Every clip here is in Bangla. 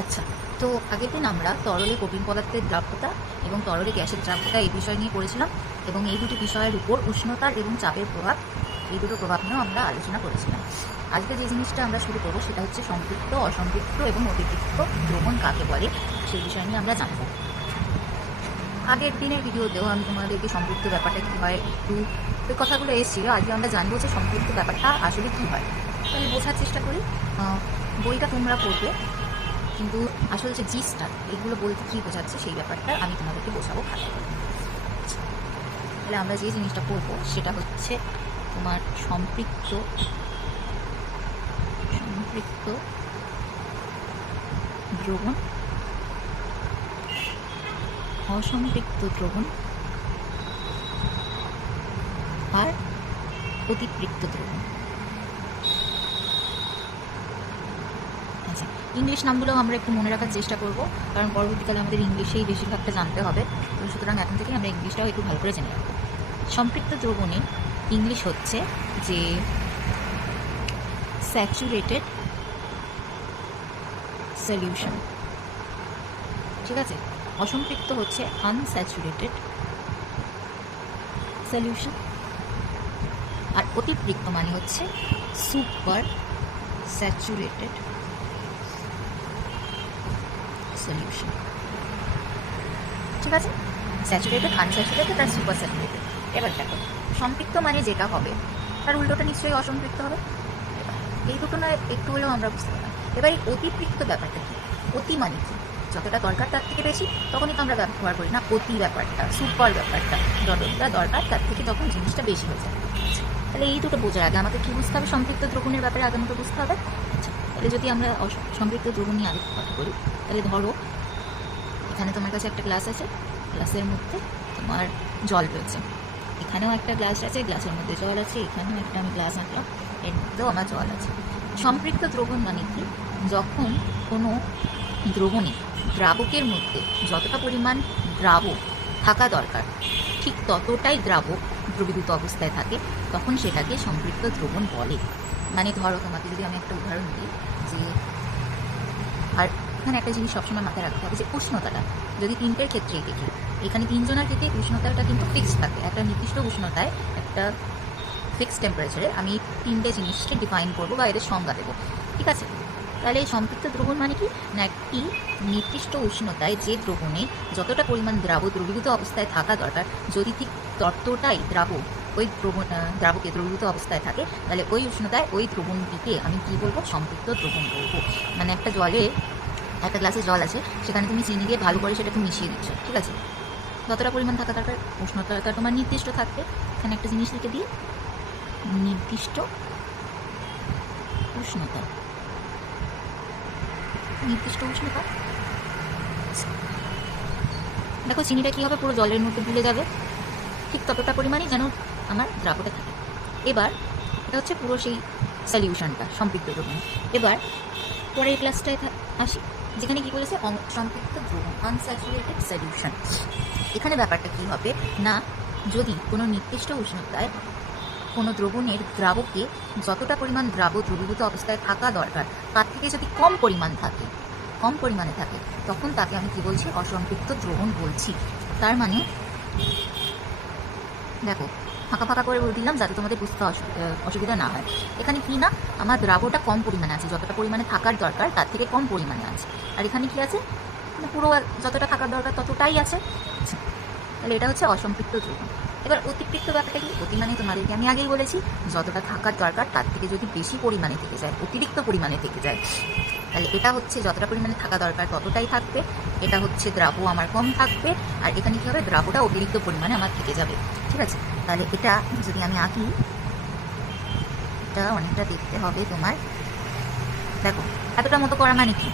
আচ্ছা, তো আগের দিন আমরা তরলে কঠিন পদার্থের দ্রাব্যতা এবং তরলে গ্যাসের দ্রাব্যতা এই বিষয় নিয়ে পড়েছিলাম এবং এই দুটি বিষয়ের উপর উষ্ণতার এবং চাপের প্রভাব, এই দুটো প্রভাব নিয়েও আমরা আলোচনা করেছিলাম। আজকে যে জিনিসটা আমরা শুরু করবো সেটা হচ্ছে সম্পৃক্ত, অসম্পৃক্ত এবং অতিরিক্ত দ্রবণ কাকে বলে সেই বিষয় নিয়ে আমরা জানবো। আগের দিনের ভিডিওতেও আমি তোমাদেরকে সম্পৃক্ত ব্যাপারটা কী হয় একটু ওই কথাগুলো এসেছিলো। আজকে আমরা জানবো যে সম্পৃক্ত ব্যাপারটা আসলে কী হয়। তাহলে বোঝার চেষ্টা করি। বইটা তোমরা পড়বে, কিন্তু আসলে যে জিসটা এগুলো বলতে কী বোঝাচ্ছে সেই ব্যাপারটা আমি তোমাদেরকে বোঝাবো ভালো করে। তাহলে আমরা যে জিনিসটা পড়বো সেটা হচ্ছে তোমার সম্পৃক্ত দ্রবণ, অসম্পৃক্ত দ্রবণ আর অতিপৃক্ত দ্রবণ। আচ্ছা, ইংলিশ নামগুলো আমরা একটু মনে রাখার চেষ্টা করব, কারণ পরবর্তীকালে আমাদের ইংলিশেই বেশিরভাগটা জানতে হবে। তো সুতরাং এখন থেকে আমরা ইংলিশটাও একটু ভালো করে জেনে রাখবো। সম্পৃক্ত দ্রবণে ইংলিশ হচ্ছে যে স্যাচুরেটেড সলিউশন, ঠিক আছে। অসম্পৃক্ত হচ্ছে আনস্যাচুরেটেড সলিউশন, আর অতিপৃক্ত মানে হচ্ছে সুপার স্যাচুরেটেড সলিউশন, ঠিক আছে। স্যাচুরেটেড, আনস্যাচুরেটেড আর সুপার স্যাচুরেটেড। এবার দেখো, সম্পৃক্ত মানে যেটা হবে তার উল্টোটা নিশ্চয়ই অসম্পৃক্ত হবে। এই দুটো নয় একটু হলেও আমরা বুঝতে পারলাম। এবার এই অতিপৃক্ত ব্যাপারটা কি? অতি মানে কি? যতটা দরকার তার থেকে বেশি তখনই তো আমরা ব্যবহার করি না অতি ব্যাপারটা, সুপার ব্যাপারটা। যতটা দরকার তার থেকে তখন জিনিসটা বেশি হয়ে যায়। তাহলে এই দুটো বোঝার আগে আমাদের কী বুঝতে হবে? সম্পৃক্ত দ্রবণের ব্যাপারে আগে আমাকে বুঝতে হবে। আচ্ছা, তাহলে যদি আমরা সম্পৃক্ত দ্রবণ নিয়ে আগে কথা বলি, তাহলে ধরো এখানে তোমার কাছে একটা গ্লাস আছে, গ্লাসের মধ্যে তোমার জল রয়েছে। এখানেও একটা গ্লাস আছে, গ্লাসের মধ্যে জল আছে। এখানেও একটা আমি গ্লাস আঁকলাম, এর মধ্যেও আমার জল আছে। সম্পৃক্ত দ্রবণ মানে কি? যখন কোনো দ্রবণে দ্রাবকের মধ্যে যতটা পরিমাণ দ্রাবক থাকা দরকার ঠিক ততটাই দ্রাবক দ্রবীভূত অবস্থায় থাকে, তখন সেটাকে সম্পৃক্ত দ্রবণ বলে। মানে ধরো তোমাকে যদি আমি একটা উদাহরণ দিই, যে আর এখানে একটা জিনিস সবসময় মাথায় রাখতে হবে যে উষ্ণতাটা যদি তিনটের ক্ষেত্রেই দেখি, এখানে তিনজনের ক্ষেত্রে উষ্ণতাটা কিন্তু ফিক্সড থাকে। একটা নির্দিষ্ট উষ্ণতায়, একটা ফিক্সড টেম্পারেচারে আমি তিনটে জিনিসকে ডিফাইন করবো বা এদের সংজ্ঞা দেবো, ঠিক আছে। তাহলে এই সম্পৃক্ত দ্রবণ মানে কি না, একটি নির্দিষ্ট উষ্ণতায় যে দ্রবণে যতটা পরিমাণ দ্রবীভূত অবস্থায় থাকা দরকার যদি ঠিক ততটাই ওই দ্রাবকে দ্রবীভূত অবস্থায় থাকে, তাহলে ওই উষ্ণতায় ওই দ্রবণটিকে আমি কী বলবো? সম্পৃক্ত দ্রবণ বলবো। মানে একটা গ্লাসে জল আছে, সেখানে তুমি চিনি দিয়ে ভালো করে সেটাকে মিশিয়ে দিচ্ছ, ঠিক আছে। যতটা পরিমাণ থাকা দরকার, উষ্ণতাটা তোমার নির্দিষ্ট থাকবে। এখানে একটা জিনিস লিখে দিই, নির্দিষ্ট উষ্ণতা। দেখো চিনিটা কী হবে? পুরো জলের মধ্যে গুলে যাবে, ঠিক ততটা পরিমাণই যেন আমার দ্রাবকে থাকে। এবার এটা হচ্ছে পুরো সেই সলিউশনটা, সম্পৃক্ত দ্রবণ। এবার পরের ক্লাসটায় আসি, যেখানে কী বলেছে? সম্পৃক্ত দ্রবণ, আনস্যাচুরেটেড সলিউশন। এখানে ব্যাপারটা কী হবে না, যদি কোনো নির্দিষ্ট উষ্ণতায় কোনো দ্রবণের দ্রাবকে যতটা পরিমাণ দ্রবীভূত অবস্থায় থাকা দরকার তার থেকে যদি কম পরিমাণে থাকে, তখন তাকে আমি কি বলছি? অসম্পৃক্ত দ্রবণ বলছি। তার মানে দেখো, ফাঁকা করে বলে দিলাম যাতে তোমাদের বুঝতে অসুবিধা না হয়। এখানে কি না, আমার দ্রাবটা কম পরিমাণে আছে, যতটা পরিমাণে থাকার দরকার তার থেকে কম পরিমাণে আছে। আর এখানে কি আছে? পুরো যতটা থাকার দরকার ততটাই আছে। তাহলে এটা হচ্ছে অসম্পৃক্ত দ্রবণ। এবার অতিপৃক্ত ব্যাপারটা কি? অতি মানে তোমাদেরকে আমি আগেই বলেছি, যতটা থাকার দরকার তার থেকে যদি বেশি পরিমাণে থেকে যায়, অতিরিক্ত পরিমাণে থেকে যায়, তাহলে এটা হচ্ছে যতটা পরিমাণে থাকা দরকার ততটাই থাকবে। এটা হচ্ছে দ্রাব আমার কম থাকবে, আর এখানে কী হবে? দ্রাবটা অতিরিক্ত পরিমাণে আমার থেকে যাবে, ঠিক আছে। তাহলে এটা যদি আমি আঁকি, এটা অনেকটা দেখতে হবে তোমার। দেখো, এতটা মতো করা মানে কি?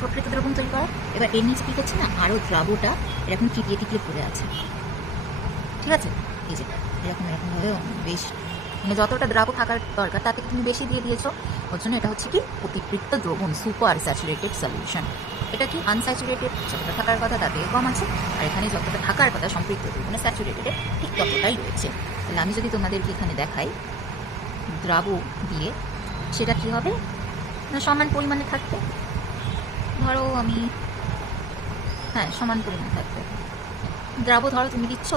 প্রকৃত দ্রবণ তৈরি করা। এবার এর নিচে কী করছে না, আরও দ্রাবটা এরকম টিকলে পড়ে আছে, ঠিক আছে। এই যে এরকমভাবে বেশ, মানে যতটা দ্রাব থাকার দরকার তার থেকে তুমি বেশি দিয়ে দিয়েছো, ওর জন্য এটা হচ্ছে কি? অতিপৃক্ত দ্রবণ, সুপার স্যাচুরেটেড সলিউশন। এটা কি? আনস্যাচুরেটেড, যতটা থাকার কথা তার থেকে কম আছে, আর এখানে যতটা থাকার কথা সম্পৃক্ত দ্রবণে স্যাচুরেটেডে ঠিক ততটাই রয়েছে। তাহলে আমি যদি তোমাদেরকে এখানে দেখাই দ্রাব দিয়ে, সেটা কি হবে না, সমান পরিমাণে থাকবে। ধরো আমি, হ্যাঁ সমান পরিমাণ থাকবে। দ্রাবক ধরো তুমি দিচ্ছ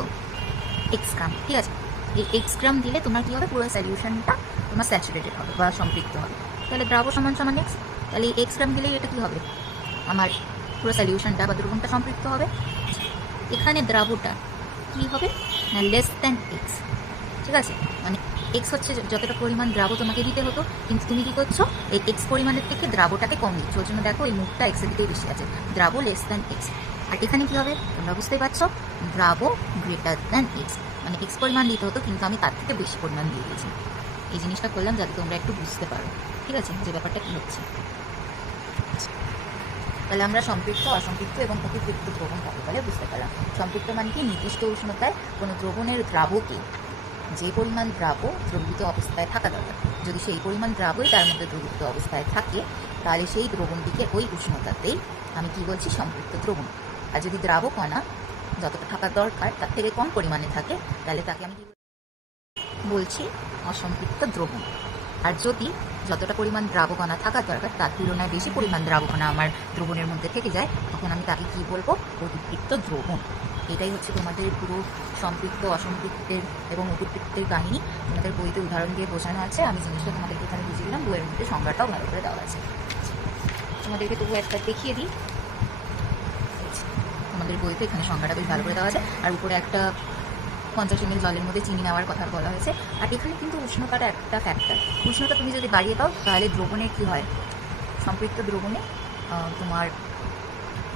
এক্স গ্রাম, ঠিক আছে, এই এক্স গ্রাম দিলে তোমার কী হবে, পুরো সলিউশনটা তোমার স্যাচুরেটেড হবে বা সম্পৃক্ত হবে। তাহলে দ্রাবক সমান সমান এক্স, তাহলে এই এক্স গ্রাম দিলেই এটা কী হবে, আমার পুরো সলিউশনটা বা দ্রবণটা সম্পৃক্ত হবে। এখানে দ্রাবকটা কী হবে না, লেস দ্যান এক্স, ঠিক আছে, মানে এক্স হচ্ছে যতটা পরিমাণ দ্রাব তোমাকে দিতে হতো, কিন্তু তুমি কী করছো, এই এক্স পরিমাণের থেকে দ্রাবটাকে কম দিচ্ছ, ওর জন্য দেখো এই মুখটা এক্সের দিকেই বেশি আছে, দ্রাব লেস দ্যান এক্স। আর এখানে কী হবে তোমরা বুঝতেই পারছো, দ্রাব গ্রেটার দ্যান এক্স, মানে এক্স পরিমাণ দিতে হতো কিন্তু আমি তার থেকে বেশি পরিমাণ দিয়ে দিয়েছি। এই জিনিসটা করলাম যাতে তোমরা একটু বুঝতে পারো, ঠিক আছে, যে ব্যাপারটা কী হচ্ছে। তাহলে আমরা সম্পৃক্ত, অসম্পৃক্ত এবং অতিপৃক্ত দ্রবণ কাকে বলে বুঝতে পারলাম। সম্পৃক্ত মানে কি, নির্দিষ্ট উষ্ণতায় কোনো দ্রবণের দ্রাবকে যে পরিমাণ দ্রাব দ্রবীভূত অবস্থায় থাকা দরকার, যদি সেই পরিমাণ দ্রাবই তার মধ্যে দ্রবীভূত অবস্থায় থাকে, তাহলে সেই দ্রবণটিকে ওই উষ্ণতাতেই আমি কি বলছি, সম্পৃক্ত দ্রবণ। আর যদি দ্রাব কণা যতটা থাকা দরকার তার থেকে কম পরিমাণে থাকে, তাহলে তাকে আমি বলছি অসম্পৃক্ত দ্রবণ। আর যদি যতটা পরিমাণ দ্রাবকণা থাকার দরকার তার তুলনায় বেশি পরিমাণ দ্রাবকণা আমার দ্রবণের মধ্যে থেকে যায়, তখন আমি তাকে কী বলবো, অতিপৃক্ত দ্রবণ। এটাই হচ্ছে তোমাদের পুরো সম্পৃক্ত, অসম্পৃক্তের এবং অতিপৃক্তের কাহিনী। তোমাদের বইতে উদাহরণ দিয়ে বোঝানো আছে, আমি জিনিসটা তোমাদেরকে এখানে বুঝিয়ে দিলাম, বইয়ের মধ্যে সংজ্ঞাটাও ভালো করে দেওয়া আছে। তোমাদেরকে তবু একটা দেখিয়ে দিই, তোমাদের বইতে এখানে সংজ্ঞাটা বেশ ভালো করে দেওয়া আছে, আর উপরে একটা 50 ml জলের মধ্যে চিনি নেওয়ার কথা বলা হয়েছে। আর এখানে কিন্তু উষ্ণতাটা একটা ফ্যাক্টর, উষ্ণতা তুমি যদি বাড়িয়ে দাও তাহলে দ্রবণে কী হয়, সম্পৃক্ত দ্রবণে তোমার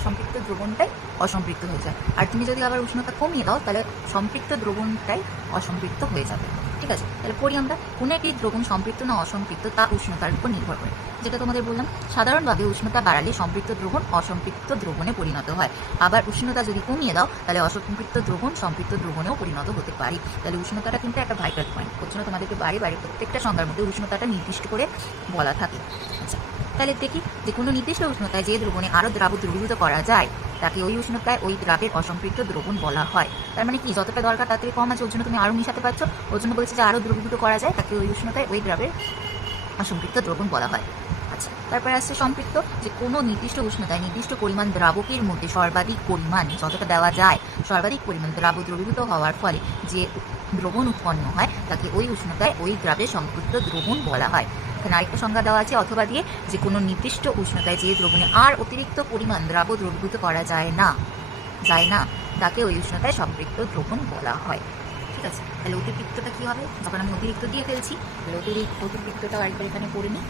সম্পৃক্ত দ্রবণটাই অসম্পৃক্ত হয়ে যায়, আর তুমি যদি আবার উষ্ণতা কমিয়ে দাও তাহলে সম্পৃক্ত দ্রবণটাই অসম্পৃক্ত হয়ে যাবে, ঠিক আছে। তাহলে পড়ি আমরা, কোনো একটি দ্রবণ সম্পৃক্ত না অসম্পৃক্ত তা উষ্ণতার উপর নির্ভর করে। যেটা তোমাদের বললাম, সাধারণভাবে উষ্ণতা বাড়ালে সম্পৃক্ত দ্রবণ অসম্পৃক্ত দ্রবণে পরিণত হয়, আবার উষ্ণতা যদি কমিয়ে দাও তাহলে অসম্পৃক্ত দ্রবণ সম্পৃক্ত দ্রবণেও পরিণত হতে পারে। তাহলে উষ্ণতাটা কিন্তু একটা ভাইটাল পয়েন্ট, ওর জন্য তোমাদেরকে বারে বারে প্রত্যেকটা সংজ্ঞার মধ্যে উষ্ণতাটা নির্দিষ্ট করে বলা থাকে। আচ্ছা, তাহলে দেখি যে কোনো নির্দিষ্ট উষ্ণতায় যে দ্রবণে আরও দ্রাব দ্রবীভূত করা যায় তাকে ওই উষ্ণতায় ওই দ্রাবের অসম্পৃক্ত দ্রবণ বলা হয়। তার মানে কি, যতটা দরকার তার থেকে কম আছে, ওর জন্য তুমি আরও মিশাতে পারছো, ওর জন্য বলছে যে আরও দ্রবীভূত করা যায়, তাকে ওই উষ্ণতায় ওই দ্রাবের অসম্পৃক্ত দ্রবণ বলা হয়। আচ্ছা, তারপরে আসছে সম্পৃক্ত, যে কোনো নির্দিষ্ট উষ্ণতায় নির্দিষ্ট পরিমাণ দ্রাবকের মধ্যে সর্বাধিক পরিমাণ যতটা দেওয়া যায়, সর্বাধিক পরিমাণ দ্রাব দ্রবীভূত হওয়ার ফলে যে দ্রবণ উৎপন্ন হয় তাকে ওই উষ্ণতায় ওই দ্রাবের সম্পৃক্ত দ্রবণ বলা হয়। এখানে আরেকটা সংজ্ঞা দেওয়া আছে অথবা দিয়ে, যে কোনো নির্দিষ্ট উষ্ণতায় যে দ্রবণে আর অতিরিক্ত পরিমাণ দ্রাব দ্রবীভূত করা যায় না তাকে ওই উষ্ণতায় সম্পৃক্ত দ্রবণ বলা হয়, ঠিক আছে। তাহলে অতিরিক্তটা কী হবে, যখন আমি অতিরিক্ত দিয়ে ফেলছি, তাহলে অতিরিক্তটাও আরেকবার এখানে পড়ে নিই।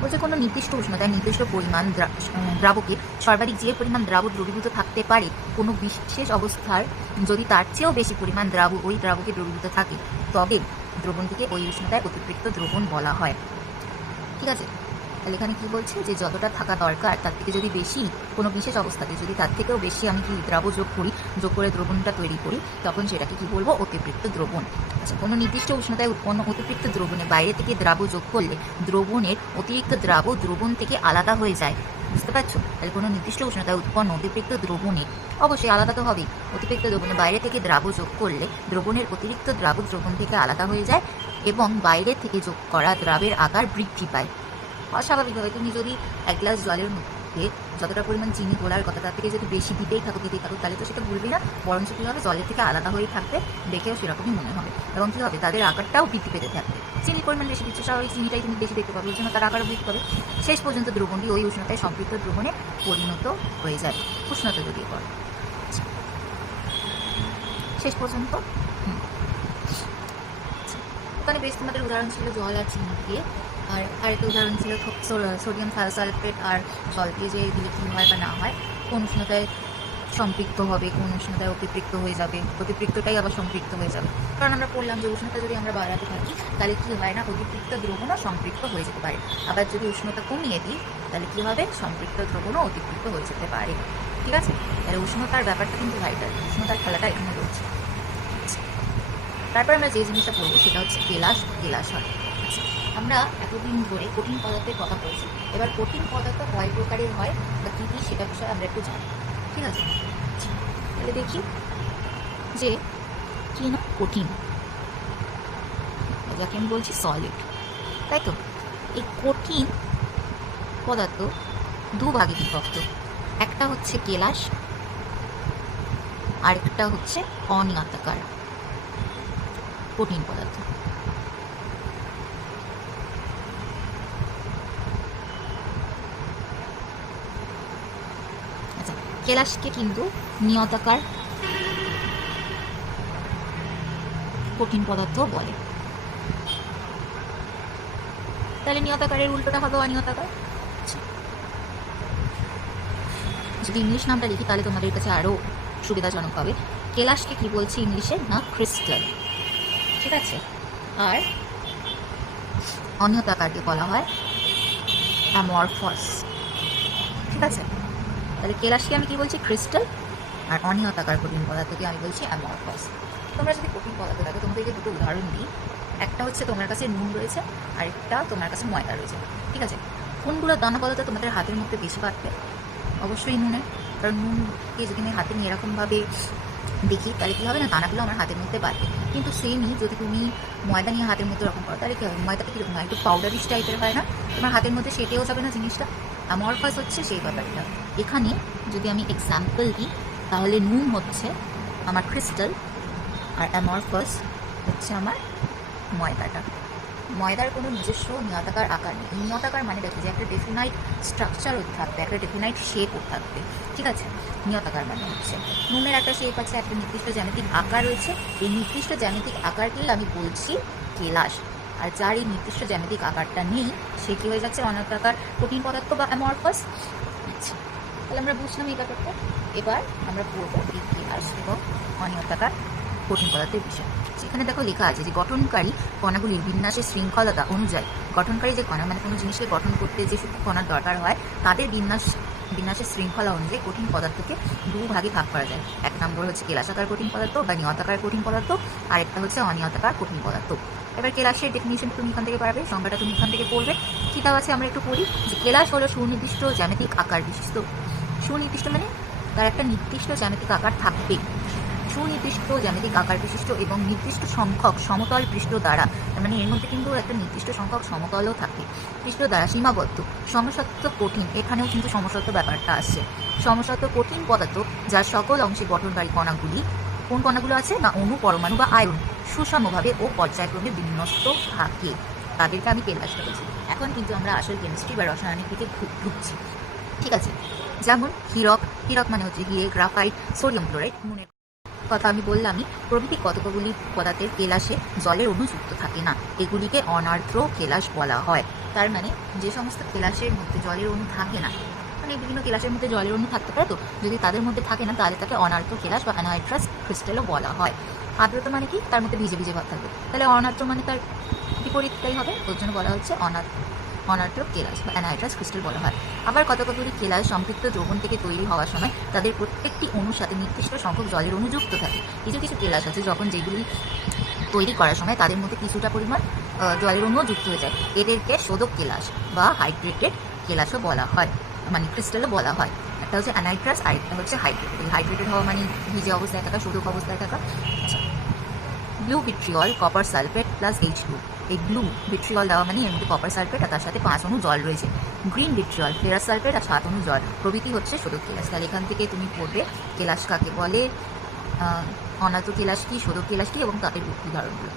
বলছে কোনো নির্দিষ্ট উষ্ণতায় নির্দিষ্ট পরিমাণ দ্রাবকে সর্বাধিক যে পরিমাণ দ্রাব দ্রবীভূত থাকতে পারে, কোনো বিশেষ অবস্থার যদি তার চেয়েও বেশি পরিমাণ দ্রাব ওই দ্রাবকে দ্রবীভূত থাকে, তবে দ্রবণটিকে ওই উষ্ণতায় অতিপৃক্ত দ্রবণ বলা হয়, ঠিক আছে। তাহলে এখানে কী বলছে, যে যতটা থাকা দরকার তার থেকে যদি বেশি, কোনো বিশেষ অবস্থাতে যদি তার থেকেও বেশি আমি কি দ্রাব যোগ করে দ্রবণটা তৈরি করি, তখন সেটাকে কি বলবো, অতিপৃক্ত দ্রবণ। আচ্ছা, কোনো নির্দিষ্ট উষ্ণতায় উৎপন্ন অতিপৃক্ত দ্রবণে বাইরে থেকে দ্রাব যোগ করলে দ্রবণের অতিরিক্ত দ্রাব দ্রবণ থেকে আলাদা হয়ে যায়, বুঝতে পারছো। তাহলে কোনো নির্দিষ্ট উষ্ণতায় উৎপন্ন অতিপৃক্ত দ্রবণে অবশ্যই আলাদা তো হবেই, অতিপৃক্ত দ্রবণে বাইরে থেকে দ্রাব যোগ করলে দ্রবণের অতিরিক্ত দ্রাব দ্রবণ থেকে আলাদা হয়ে যায় এবং বাইরে থেকে যোগ করা দ্রাবের আকার বৃদ্ধি পায়। অস্বাভাবিকভাবে তুমি যদি এক গ্লাস জলের মধ্যে যতটা পরিমাণ চিনি তোলার কথা তার থেকে যদি বেশি দিতেই থাকো তাহলে তো সেটা ভুলবি না, বরঞ্চ কী হবে, জলের থেকে আলাদা হয়েই থাকবে, দেখেও সেরকমই মনে হবে, এবং কী হবে, তাদের আকারটাও বৃদ্ধি পেতে থাকবে। চিনির পরিমাণ বেশি দিচ্ছে, স্বাভাবিক চিনিটাই তুমি বেশি দেখতে পাবে, ওই জন্য তার আকারও বৃদ্ধি পাবে। শেষ পর্যন্ত দ্রবণটি ওই উষ্ণতায় সম্পৃক্ত দ্রবণে পরিণত হয়ে যায়, উষ্ণতা যদি পড়ে শেষ পর্যন্ত। ওখানে বেশ তোমাদের উদাহরণ ছিল জল আর চিনি দিয়ে, আর আরেকটা উদাহরণ ছিল সোডিয়াম থায়োসালফেট আর জল দিয়ে যে দিলে কী হয় বা না হয়, কোন উষ্ণতায় সম্পৃক্ত হবে, কোন উষ্ণতায় অতিপৃক্ত হয়ে যাবে, অতিপৃক্তটাই আবার সম্পৃক্ত হয়ে যাবে। কারণ আমরা বললাম যে উষ্ণতা যদি আমরা বাড়াতে থাকি তাহলে কী হয় না, অতিপৃক্ত দ্রবণও সম্পৃক্ত হয়ে যেতে পারে, আবার যদি উষ্ণতা কমিয়ে দিই তাহলে কী হবে, সম্পৃক্ত দ্রবণও অতিপৃক্ত হয়ে যেতে পারে, ঠিক আছে। তাহলে উষ্ণতার ব্যাপারটা কিন্তু ভাইটাল, উষ্ণতার খেলাটা এখানে রয়েছে। তারপর আমরা যে জিনিসটা পড়বো সেটা হচ্ছে কেলাস হয়। আমরা এতদিন ধরে কঠিন পদার্থের কথা বলছি, এবার কঠিন পদার্থ কয় প্রকারের হয় বা কী কী সেটা বিষয়ে আমরা একটু জানি, ঠিক আছে। তাহলে দেখি যে কি না কঠিন, যাকে আমি বলছি সলিড, তাই তো। এই কঠিন পদার্থ দুভাগে বিভক্ত। একটা হচ্ছে কেলাস, আরেকটা হচ্ছে অনিয়তাকার কঠিন পদার্থ। আচ্ছা, কেলাসকে কিন্তু নিয়তাকার কঠিন পদার্থ বলে। তাহলে নিয়তাকারের উল্টোটা হবে অনিয়তাকার। আচ্ছা, যদি ইংলিশ নামটা লিখি তাহলে তোমাদের কাছে আরও সুবিধাজনক হবে। কেলাসকে কি বলছি ইংলিশে? না ক্রিস্টাল, ঠিক আছে। আর অনিয়তাকারকে বলা হয় অ্যামরফাস, ঠিক আছে। তাহলে কেলাসকে আমি কি বলছি? ক্রিস্টাল। আর অনিয়তাকার কঠিন পদার্থকে আমি বলছি অ্যামরফাস। তোমরা যদি কঠিন পদার্থ দেখো, তোমাদেরকে দুটো উদাহরণ দিই। একটা হচ্ছে তোমার কাছে নুন রয়েছে, আর একটা তোমার কাছে ময়দা রয়েছে, ঠিক আছে। কোনগুলোর দানা বলতে তোমাদের হাতের মধ্যে বেশি পাতবে? অবশ্যই নুনের, কারণ নুনকে যদি আমি হাতে নিয়ে এরকমভাবে দেখি তাহলে কী হবে না, দানাগুলো আমার হাতের মধ্যে বাড়বে। কিন্তু সেমই যদি তুমি ময়দা নিয়ে হাতের মধ্যে এরকম করো তাহলে কী হবে? ময়দাটা কীরকম হয়? একটু পাউডারিশ টাইপের হয় না? তোমার হাতের মধ্যে সেটেও যাবে না জিনিসটা। অ্যামরফাস হচ্ছে সেই ব্যাপারটা। এখানে যদি আমি এক্সাম্পল দিই তাহলে নুন হচ্ছে আমার ক্রিস্টাল, আর অ্যামরফাস হচ্ছে আমার ময়দাটা। ময়দার কোনো নিজস্ব নিয়তাকার আকার নেই। নিয়তাকার মানে দেখো যে একটা ডেফিনাইট স্ট্রাকচারও থাকবে, একটা ডেফিনাইট শেপও থাকবে, ঠিক আছে। নিয়তাকার মানে হচ্ছে নুনের একটা শেপ আছে, একটা নির্দিষ্ট জ্যামিতিক আকার রয়েছে। এই নির্দিষ্ট জ্যামিতিক আকারকেই আমি বলছি কেলাস। আর যার এই নির্দিষ্ট জ্যামিতিক আকারটা নেই সে কী হয়ে যাচ্ছে? অনিয়তাকার কঠিন পদার্থ বা অ্যামরফাস। আচ্ছা, তাহলে আমরা বুঝলাম এই ব্যাপারটা। এবার আমরা পড়বো এই কেলাস এবং অনিয়তাকার কঠিন পদার্থের বিষয়। সেখানে দেখো লেখা আছে যে গঠনকারী কণাগুলির বিন্যাসের শৃঙ্খলতা অনুযায়ী, গঠনকারী যে কণা মানে কোনো জিনিসকে গঠন করতে যে শুধু কণার দরকার হয় তাদের বিন্যাসের শৃঙ্খলা অনুযায়ী কঠিন পদার্থকে দু ভাগে ভাগ করা যায়। এক নম্বর হচ্ছে কেলাসাকার কঠিন পদার্থ বা নিয়তাকার কঠিন পদার্থ, আর একটা হচ্ছে অনিয়তাকার কঠিন পদার্থ। এবার কেলাসের ডেফিনিশন তুমি এখান থেকে পারবে, সংজ্ঞাটা তুমি এখান থেকে পড়বে। কী দেওয়া আছে আমরা একটু পড়ি। যে কেলাস হলো সুনির্দিষ্ট জ্যামিতিক আকার বিশিষ্ট। সুনির্দিষ্ট মানে তার একটা নির্দিষ্ট জ্যামিতিক আকার থাকবে, সুনির্দিষ্ট জ্যামিতিক আকার বিশিষ্ট এবং নির্দিষ্ট সংখ্যক সমতল পৃষ্ঠ দ্বারা, মানে এর মধ্যে কিন্তু একটা নির্দিষ্ট সংখ্যক সমতলও থাকে, পৃষ্ঠ দ্বারা সীমাবদ্ধ, সমসত্ব কঠিন। এখানেও কিন্তু সমসত্ব ব্যাপারটা আসছে। সমসত্ব কঠিন পদার্থ যার সকল অংশে গঠনকারী কণাগুলি, কোন কণাগুলো আছে না অণু, পরমাণু বা আয়ন, সুষমভাবে ও পর্যায়ক্রমে বিন্যস্ত থাকে, তাদেরকে আমি কেলাস বলছি। এখন কিন্তু আমরা আসল কেমিস্ট্রি বা রসায়নিক দিকে ঢুকছি, ঠিক আছে। যেমন হীরক, হীরক মানে হচ্ছে হিরে, গ্রাফাইট, সোডিয়াম ক্লোরাইড, নুনের কথা আমি বললামই। প্রভৃতি কতকগুলি পদার্থের কেলাসে জলের অণু যুক্ত থাকে না, এগুলিকে অনার্দ্র কেলাস বলা হয়। তার মানে যে সমস্ত কেলাসের মধ্যে জলের অণু থাকে না, মানে বিভিন্ন কেলাসের মধ্যে জলের অণু থাকতে পারে, তো যদি তাদের মধ্যে থাকে না তাহলে তাকে অনার্দ্র কেলাস বা অ্যানাহাইড্রাস ক্রিস্টালও বলা হয়। আর্দ্রতা মানে কি? তার মধ্যে ভিজে ভিজে ভাব থাকবে। তাহলে অনার্দ্র মানে তার বিপরীতটাই হবে, ওর জন্য বলা হচ্ছে অনার্দ্র কেলাস বা অ্যানাহাইড্রাস ক্রিস্টাল বলা হয়। আবার কতকগুলি কেলাস সম্পৃক্ত দ্রবণ থেকে তৈরি হওয়ার সময় তাদের প্রত্যেকটি অণুর সাথে নির্দিষ্ট সংখ্যক জলের অণু যুক্ত থাকে। কিছু কিছু কেলাস আছে যখন যেগুলি তৈরি করার সময় তাদের মধ্যে কিছুটা পরিমাণ জলের অণুও যুক্ত হয়ে যায়, এদেরকে শোধক কেলাস বা হাইড্রেটেড কেলাসও বলা হয়, মানে ক্রিস্টালও বলা হয়। একটা হচ্ছে অ্যানাহাইড্রাস, আরেকটা হচ্ছে হাইড্রেটেড। হাইড্রেটেড হওয়া মানে ভিজে অবস্থায় থাকা, শোধক অবস্থায় থাকা। আচ্ছা, blue vitriol, copper sulphate plus H2। এই ব্লু ভিট্রিয়ল দেওয়া মানে এর মধ্যে কপার সালফেট আর তার সাথে 5 অণু জল রয়েছে। গ্রিন ভিট্রিয়ল, ফেরাস সালফেট আর 7 অণু জল প্রভৃতি হচ্ছে শোধক কেলাস। তাহলে এখান থেকে তুমি পড়বে কেলাস কাকে বলে, অনার্দ্র কেলাস কি, শোধক কেলাস কি এবং তাদের উদাহরণগুলো।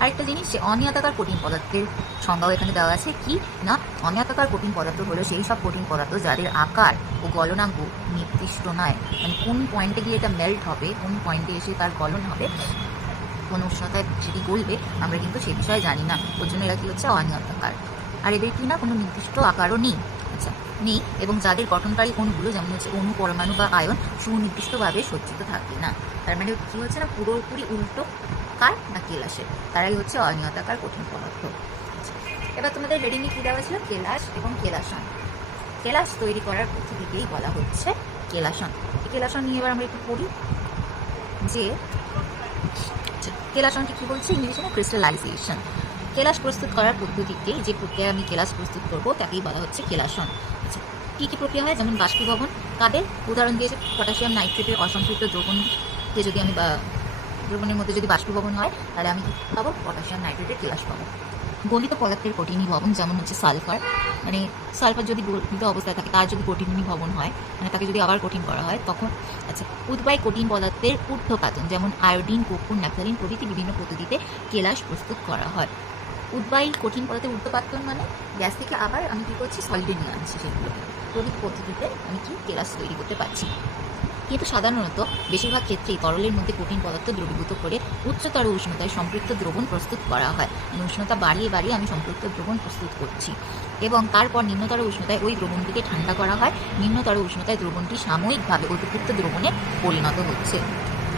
আরেকটা জিনিস, যে অনিয়তাকার কঠিন পদার্থের সংজ্ঞাও এখানে দেওয়া আছে। কি না, অনিয়তাকার কঠিন পদার্থ হলো সেই সব কঠিন পদার্থ যাদের আকার ও গলনাঙ্ক নির্দিষ্ট নয়, মানে কোন পয়েন্টে গিয়ে এটা মেল্ট হবে, কোন পয়েন্টে এসে তার গলন হবে, কোন উষ্ণতায় সেটি গলবে, আমরা কিন্তু সে বিষয়ে জানি না। ওর জন্য এরা কি হচ্ছে অনিয়তাকার। আর এদের কি না কোনো নির্দিষ্ট আকারও নেই, আচ্ছা নেই, এবং যাদের গঠনকারী অণুগুলো যেমন হচ্ছে অণু, পরমাণু বা আয়ন সুনির্দিষ্টভাবে সজ্জিত থাকে না। তার মানে কি হচ্ছে না, পুরোপুরি উল্টো কার না কেলাসের, তারাই হচ্ছে অনিয়তাকার কঠিন পদার্থ। এবার তোমাদের হেডিংয়ে কী দেওয়া ছিল? কেলাস এবং কেলাসন। কেলাস তৈরি করার পদ্ধতিকেই বলা হচ্ছে কেলাসন। এই কেলাসন নিয়ে এবার আমরা একটু পড়ি যে কেলাসনকে কী বলছি ইংলিশে? না ক্রিস্টালাইজেশন। কেলাস প্রস্তুত করার পদ্ধতিকেই, যে প্রক্রিয়া আমি কেলাস প্রস্তুত করবো তাকেই বলা হচ্ছে কেলাসন। আচ্ছা, কী কী প্রক্রিয়া হয়? যেমন বাষ্পীভবন, কাদের উদাহরণ দিয়েছে? পটাশিয়াম নাইট্রেটের অসম্পৃক্ত দ্রবণকে যদি আমি দ্রবণের মধ্যে যদি বাষ্পীভবন হয় তাহলে আমি কী পাবো? পটাশিয়াম নাইট্রেটের কেলাস পাবো। গলিত পদার্থের কঠিনীভবন যেমন হচ্ছে সালফার, মানে সালফার যদি গলিত অবস্থায় থাকে তার যদি কঠিনীভবন হয়, মানে তাকে যদি আবার কঠিন করা হয় তখন আচ্ছা উদ্বায়ী কঠিন পদার্থের ঊর্ধ্বপাতন যেমন আয়োডিন, কর্পূর, ন্যাপথালিন প্রভৃতি বিভিন্ন পদ্ধতিতে কেলাস প্রস্তুত করা হয়। উদ্বায়ী কঠিন পদার্থের ঊর্ধ্বপাতন মানে গ্যাস থেকে আবার আমি কী করছি, সলিডে নিয়ে আনছি, সেগুলো প্রভৃতি পদ্ধতিতে আমি কি কেলাস তৈরি করতে পারছি। কিন্তু সাধারণত বেশিরভাগ ক্ষেত্রেই তরলের মধ্যে কঠিন পদার্থ দ্রবীভূত করে উচ্চতর উষ্ণতায় সম্পৃক্ত দ্রবণ প্রস্তুত করা হয়। মানে উষ্ণতা বাড়িয়ে বাড়িয়ে আমি সম্পৃক্ত দ্রবণ প্রস্তুত করছি এবং তারপর নিম্নতর উষ্ণতায় ওই দ্রবণটিকে ঠান্ডা করা হয়। নিম্নতর উষ্ণতায় দ্রবণটি সাময়িকভাবে অতিরিক্ত দ্রবণে পরিণত হচ্ছে।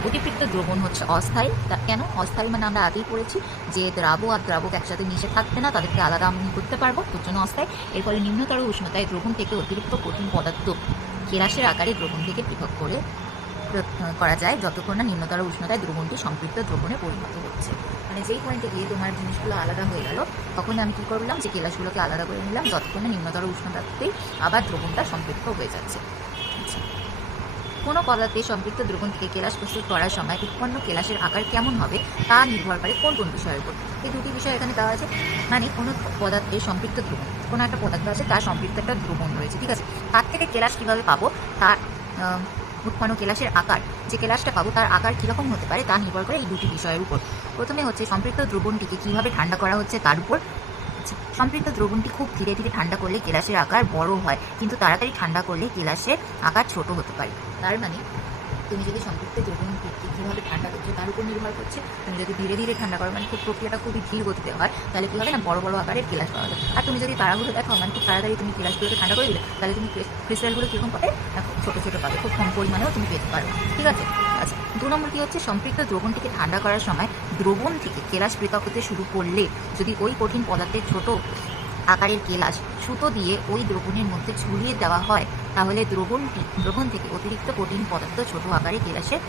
অতিরিক্ত দ্রবণ হচ্ছে অস্থায়ী। কেন অস্থায়ী? মানে আমরা আগেই পড়েছি যে দ্রাবক আর দ্রাবক একসাথে মিশে থাকবে না, তাদেরকে আলাদা আমি করতে পারবো, তোর জন্য অস্থায়ী। এর ফলে নিম্নতর উষ্ণতায় দ্রবণ থেকে অতিরিক্ত কঠিন পদার্থ কেলাসের আকারে দ্রবণ থেকে পৃথক করা যায় যতক্ষণ না নিম্নতর উষ্ণতায় দ্রবণটি সম্পৃক্ত দ্রবণে পরিণত হচ্ছে। মানে যেই পয়েন্টে গিয়ে তোমার জিনিসগুলো আলাদা হয়ে গেল তখন আমি কী করলাম, যে কেলাসগুলোকে আলাদা করে নিলাম যতক্ষণ না নিম্নতর উষ্ণতাতেই আবার দ্রবণটা সম্পৃক্ত হয়ে যাচ্ছে। আচ্ছা, কোনো পদার্থে সম্পৃক্ত দ্রবণ থেকে কেলাস প্রস্তুত করার সময় উৎপন্ন কেলাসের আকার কেমন হবে তা নির্ভর করে কোন কোন বিষয়ের উপর। এই দুটি বিষয় এখানে দেওয়া আছে। মানে কোনো পদার্থে সম্পৃক্ত দ্রবণ, কোনো একটা পদার্থ আছে তার সম্পৃক্ত একটা দ্রবণ রয়েছে, ঠিক আছে, তার থেকে কেলাস কীভাবে পাবো, তার উৎপন্ন কেলাসের আকার, যে কেলাসটা পাবো তার আকার কীরকম হতে পারে তা নির্ভর করে এই দুটি বিষয়ের উপর। প্রথমে হচ্ছে সম্পৃক্ত দ্রবণটিকে কীভাবে ঠান্ডা করা হচ্ছে তার উপর। সম্পৃক্ত দ্রবণটি খুব ধীরে ধীরে ঠান্ডা করলে কেলাসের আকার বড় হয়, কিন্তু তাড়াতাড়ি ঠান্ডা করলে কেলাসের আকার ছোট হতে পারে। তার মানে তুমি যদি সম্পৃক্ত দ্রবণটিকে কীভাবে ঠান্ডা করছো তার উপর নির্ভর করছে। তুমি যদি ধীরে ধীরে ঠান্ডা করো, মানে খুব প্রক্রিয়াটা খুবই ধীর গতিতে হয়, তাহলে কী হবে না, বড় বড় আকারের কেলাস পাওয়া যায়। আর তুমি যদি তাড়াহুড়ো দেখাও, মানে খুব তাড়াতাড়ি তুমি কেলাসগুলোকে ঠান্ডা করে দিলে, তাহলে তুমি ক্রিস্টালগুলো কীরকম পাবে, ছোটো ছোটো পাবে, খুব কম পরিমাণেও তুমি পেতে পারো, ঠিক আছে। আচ্ছা, 2 নম্বর কী হচ্ছে, সম্পৃক্ত দ্রবণটিকে ঠান্ডা করার সময় দ্রবণ থেকে কেলাস পৃথক হতে শুরু করলে যদি ওই কঠিন পদার্থের ছোট আকারের কেলাস সুতো দিয়ে ওই দ্রবণের মধ্যে ঝুলিয়ে দেওয়া হয়, তাহলে দ্রবণ থেকে অতিরিক্ত কঠিন পদার্থ ছোট আকারের কেলাসের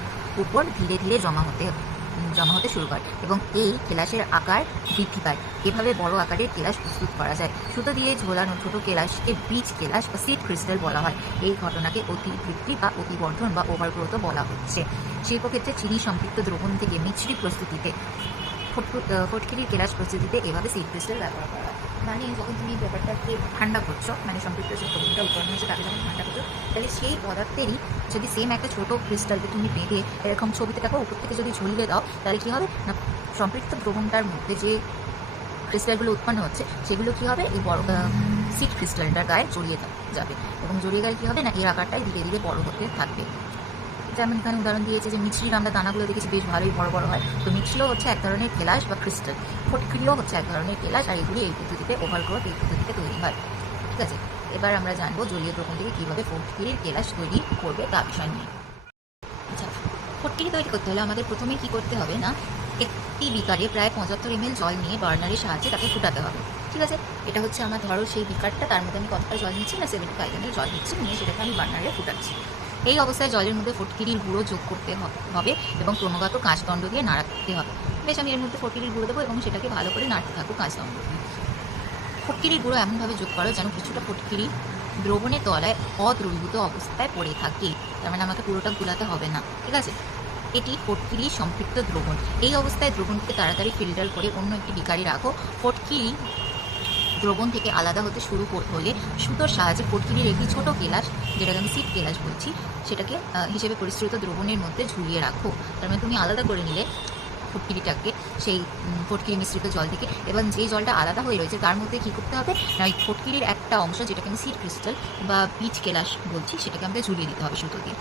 উপর ধীরে ধীরে জমা হতে শুরু করে এবং এই কেলাসের আকার বৃদ্ধি পায়। এভাবে বড় আকারের কেলাস প্রস্তুত করা যায়। সুতো দিয়ে ঝোলানো ছোট কেলাসকে বীজ কেলাস বা সিড ক্রিস্টাল বলা হয়। এই ঘটনাকে অতিবৃদ্ধি বা অতিবর্ধন বা ওভারগ্রোথ বলা হচ্ছে। শিল্পক্ষেত্রে চিনি সম্পৃক্ত দ্রবণ থেকে মিশ্রি প্রস্তুতিতে, ফটকিরির কেলাস প্রস্তুতিতে এভাবে সিড ক্রিস্টাল ব্যবহার করা হয়। মানে যখন তুমি ব্যাপারটাকে ঠান্ডা করছো, মানে সম্পৃক্ত যে দ্রবণটা উৎপন্ন হচ্ছে তাকে যখন ঠান্ডা করছো, তাহলে সেই পদার্থেরই যদি সেম একটা ছোটো ক্রিস্টালকে তুমি বেঁধে এরকম ছবিতে দেখো উপর থেকে যদি ঝুলিয়ে দাও, তাহলে কী হবে না, সম্পৃক্ত দ্রবণটার মধ্যে যে ক্রিস্টালগুলো উৎপন্ন হচ্ছে সেগুলো কী হবে, এই বড় সিড ক্রিস্টালটার গায়ে জড়িয়ে যাবে এবং জড়িয়ে গেলে কী হবে না, এর আকারটাই ধীরে ধীরে বড় হতে থাকবে। যেমন এখানে উদাহরণ দিয়েছে যে মিছরির আমরা দানাগুলো দেখেছি বেশ ভালোই বড় বড় হয়, তো মিছরিও হচ্ছে এক ধরনের কেলাস বা ক্রিস্টাল, ফটকিরিও হচ্ছে এক ধরনের কেলাস, আর এগুলি এই পদ্ধতিতে ওভারগ্রোথ এই পদ্ধতিতে তৈরি হয়, ঠিক আছে। এবার আমরা জানবো জলীয় দ্রবণ থেকে কীভাবে ফটকিরির কেলাস তৈরি করবে তা বিষয় নিয়ে। আচ্ছা, ফটকিরি তৈরি করতে হলে আমাদের প্রথমে কী করতে হবে না, একটি বিকারে প্রায় 75 ml জল নিয়ে বার্নারের সাহায্যে তাকে ফুটাতে হবে, ঠিক আছে। এটা হচ্ছে আমার ধরো সেই বিকারটা, তার মধ্যে আমি কতটা জল নিচ্ছি না 75 ml জল নিচ্ছি, নিয়ে সেটাকে আমি বার্নারে ফুটাচ্ছি। এই অবস্থায় জলের মধ্যে ফটকিরির গুঁড়ো যোগ করতে হবে এবং ক্রমাগত কাঁচদণ্ড দিয়ে নাড়াতে হবে। বেশ, আমি এর মধ্যে ফটকিরির গুঁড়ো দেবো এবং সেটাকে ভালো করে নাড়তে থাকবো কাঁচদণ্ড দিয়ে। ফটকিরির গুঁড়ো এমনভাবে যোগ করো যেন কিছুটা ফটকিরি দ্রবণের তলায় অদ্রবীভূত অবস্থায় পড়ে থাকে, তার মানে আমাকে পুরোটা গুলাতে হবে না, ঠিক আছে। এটি ফটকিরি সম্পৃক্ত দ্রবণ। এই অবস্থায় দ্রবণকে তাড়াতাড়ি ফিল্টার করে অন্য একটি বিকারে রাখো। ফটকিরি দ্রবণ থেকে আলাদা হতে শুরু হলে সুতোর সাহায্যে ফটকিরির একটি ছোট কেলাস, যেটাকে আমি সিড কেলাস বলছি, সেটাকে হিসেবে পরিশ্রুত দ্রবণের মধ্যে ঝুলিয়ে রাখো। তার মানে তুমি আলাদা করে নিলে ফটকিরিটাকে সেই ফটকিরি মিশ্রিত জল থেকে, এবং যে জলটা আলাদা হয়ে রয়েছে তার মধ্যে কী করতে হবে না, ওই ফটকিরির একটা অংশ যেটাকে আমি সিড ক্রিস্টাল বা বীজ কেলাস বলছি সেটাকে আমাদের ঝুলিয়ে দিতে হবে সুতো দিয়ে,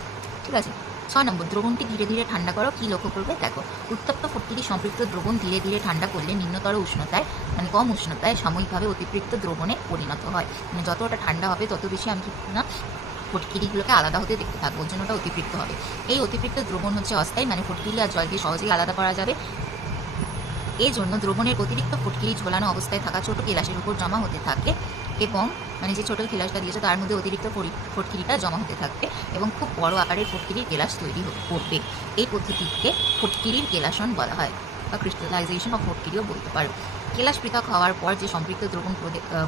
ঠিক আছে। 6 নম্বর, দ্রবণটি ধীরে ধীরে ঠান্ডা করো। কী লক্ষ্য করবে দেখো, উত্তপ্ত ফটকিরি সম্পৃক্ত দ্রবণ ধীরে ধীরে ঠান্ডা করলে নিম্নতর উষ্ণতায়, মানে কম উষ্ণতায় সাময়িকভাবে অতিরিক্ত দ্রবণে পরিণত হয়। মানে যত ওটা ঠান্ডা হবে তত বেশি আমি কি না ফটকিরিগুলোকে আলাদা হতে দেখতে থাকবো, ওর জন্য ওটা অতিরিক্ত হবে। এই অতিরিক্ত দ্রবণ হচ্ছে অস্থায়ী, মানে ফটকিরি আর জলকে সহজেই আলাদা করা যাবে। এই জন্য দ্রবণের অতিরিক্ত ফটকিরি ঝোলানো অবস্থায় থাকা ছোট কেলাসের উপর জমা হতে থাকে এবং মানে যে ছোটো কেলাসটা দিয়েছে তার মধ্যে অতিরিক্ত ফটকিরিটা জমা হতে থাকবে এবং খুব বড় আকারের ফটকিরির কেলাস তৈরি করবে। এই পদ্ধতিকে ফটকিরির কেলাসন বলা হয় বা ক্রিস্টালাইজেশন অফ ফটকিরিও বলতে পারো। কেলাস পৃথক হওয়ার পর যে সম্পৃক্ত দ্রবণ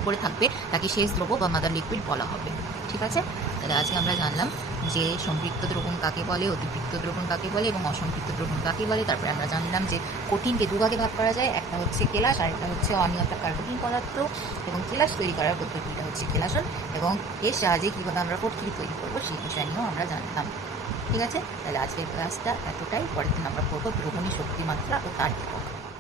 পড়ে থাকবে তাকে শেষ দ্রব্য বা মাদার লিকুইড বলা হবে, ঠিক আছে। তাহলে আজকে আমরা জানলাম যে সম্পৃক্ত দ্রবণ কাকে বলে, অতিপৃক্ত দ্রবণ কাকে বলে এবং অসম্পৃক্ত দ্রবণ কাকে বলে। তারপরে আমরা জানলাম যে কঠিনকে দুভাগে ভাগ করা যায়, একটা হচ্ছে কেলাস আর একটা হচ্ছে অনিয়ন্ত্রণকারী কঠিন পদার্থ, এবং কেলাস তৈরি করার পদ্ধতিটা হচ্ছে কেলাসন, এবং এর সাহায্যে কীভাবে আমরা কঠিন তৈরি করবো সেই বিষয় নিয়েও আমরা জানলাম। ঠিক আছে, তাহলে আজকের ক্লাসটা এতটাই। পরের দিন আমরা পড়বো দ্রবণী শক্তিমাত্রা ও তার একক।